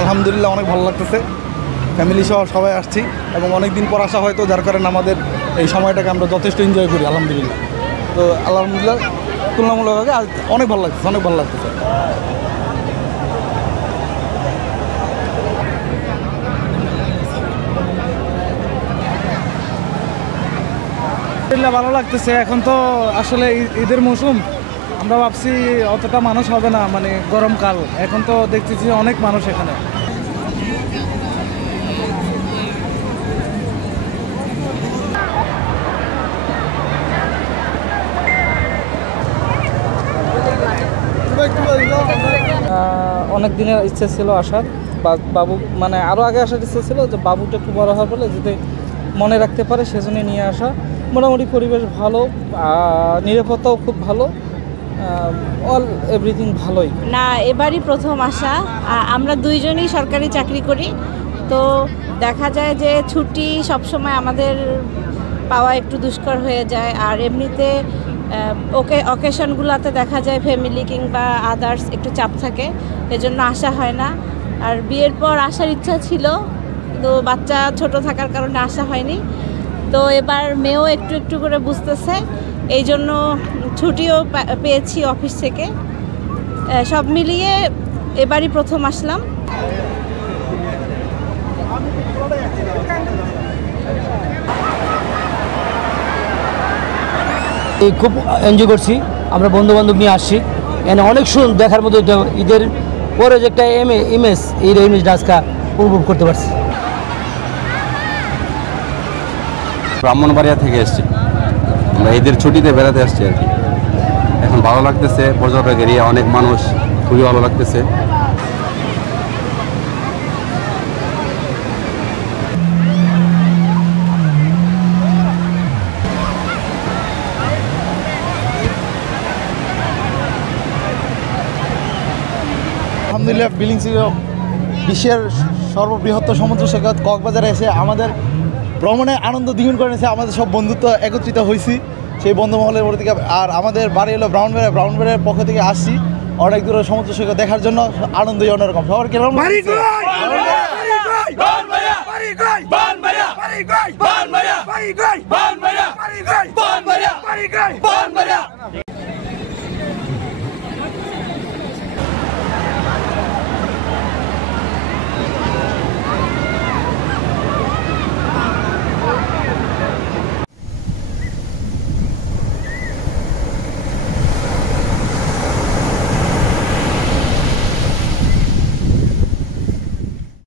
আলহামদুলিল্লাহ অনেক ভালো লাগতেছে, ফ্যামিলি সহ সবাই আসছি এবং অনেক দিন পর আসা হয়তো, যার কারণে আমাদের এই সময়টাকে আমরা যথেষ্ট এনজয় করি আলহামদুলিল্লাহ। তো আলহামদুলিল্লাহ তুলনামূলকভাবে অনেক ভালো লাগতেছে, অনেক ভালো লাগতেছে। ভালো লাগতেছে। এখন তো আসলে ঈদের মৌসুম, আমরা ভাবছি অতটা মানুষ হবে না, মানে গরমকাল, এখন তো দেখতেছি অনেক মানুষ এখানে। অনেক দিনের ইচ্ছে ছিল আসার, বাবু মানে আরও আগে আসার ইচ্ছে ছিল, যে বাবুটা একটু বড় হওয়ার বলে যদি মনে রাখতে পারে সেজন্য নিয়ে আসা। মোটামুটি পরিবেশ ভালো, নিরাপত্তাও খুব ভালো, অল এভরিথিং ভালোই। না, এবারই প্রথম আসা। আমরা দুইজনই সরকারি চাকরি করি, তো দেখা যায় যে ছুটি সবসময় আমাদের পাওয়া একটু দুষ্কর হয়ে যায়। আর এমনিতে অকেশনগুলোতে দেখা যায় ফ্যামিলি কিংবা আদার্স একটু চাপ থাকে, এজন্য আসা হয় না। আর বিয়ের পর আসার ইচ্ছা ছিল, তো বাচ্চা ছোট থাকার কারণে আসা হয়নি। তো এবার মেয়েও একটু একটু করে বুঝতেছে, এই জন্য ছুটিও পেয়েছি অফিস থেকে। সব মিলিয়ে এবারই প্রথম আসলাম। খুব এনজয় করছি, আমরা বন্ধু বান্ধব নিয়ে আসছি, এখানে অনেক সুন্দর দেখার মতো। ঈদের পরে যে একটা ইমেজ, এই ইমেজটা আজকে উপভোগ করতে পারছি। ব্রাহ্মণবাড়িয়া থেকে এসেছি, আমরা ঈদের ছুটিতে বেড়াতে আসছি আর কি। এখন ভালো লাগতেছে, পর্যটক এরিয়া, অনেক মানুষ, খুবই ভালো লাগতেছে। আলহামদুলিল্লাহ ফিলিংস বিশ্বের সর্ববৃহৎ সমুদ্র সৈকত কক্সবাজারে এসে আমাদের ভ্রমণে আনন্দ দ্বিগুণ করে নিয়েছে। আমাদের সব বন্ধুত্ব একত্রিত হয়েছি সেই বন্ধুমহলের মধ্যে থেকে। আর আমাদের বাড়ি হলো ব্রাউনবাড়িয়ার পক্ষ থেকে আসছি অনেক দূরের সমুদ্র সৈকত দেখার জন্য। আনন্দই অন্যরকম। সবার কেমন